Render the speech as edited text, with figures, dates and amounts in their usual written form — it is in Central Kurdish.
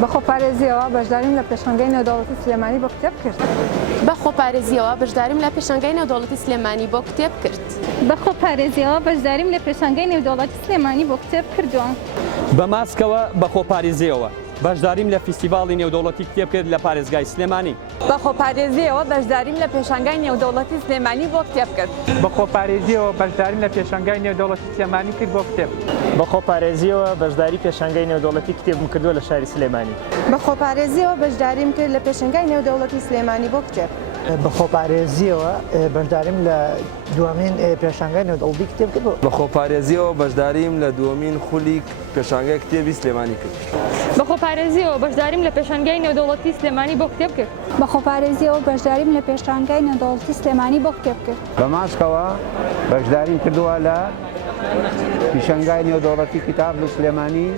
بە خۆپارێزیەوە بەشداریم لە پێشانگەی نێودەوڵەتی سلێمانی بۆ کتێب کرد. بە خۆپارێزیەوە بەشداریم لە پێشانگەی نێودەوڵەتی سلێمانی بۆ کتێب کرد. بە خۆپارێزیەوە بەشداریم لە پێشانگەی نێودەوڵەتی سلێمانی بۆ کتێب کردووە. بە ماسکەوە بە خۆپارێزیەوە بەشداریم لە فیستیڤاڵی نێودەوڵەتی کتێب کرد لە پارێزگای سلێمانی. بە خۆپارێزیەوە بەشداریم لە پێشانگای نێودەوڵەتی سلێمانی بۆ کتێب کرد. بە خۆپارێزیەوە بەشداریم لە پێشانگای نێودەوڵەتی سلێمانی کرد بۆ کتێب. بە خۆپارێزیەوە بەشداری پێشانگای نێودەوڵەتی کتێبم کردووە لە شاری سلێمانی. بە خۆپارێزیەوە بەشداریم کرد لە پێشانگای نێودەوڵەتی سلێمانی بۆ کتێب. بە خۆپارێزیەوە بەشداریم لە دوامین پێشانگای نێودەوڵەتی کتێب کردووە. بە خۆپارێزیەوە بەشداریم لە دوامین خولی پێشانگای کتێبی سلێمانی کرد. بە خۆپارێزیەوە بەشداریم لە پێشانگای نێودەوڵەتی سلێمانی بۆ کتێب کرد. بە خۆپارێزیەوە بەشداریم لە پێشانگای نێودەوڵەتی سلێمانی بۆ کتێب کرد. بە ماسکەوە بەشداریم کردووە لە پێشانگای نێودەوڵەتی کتاب لە سلێمانی.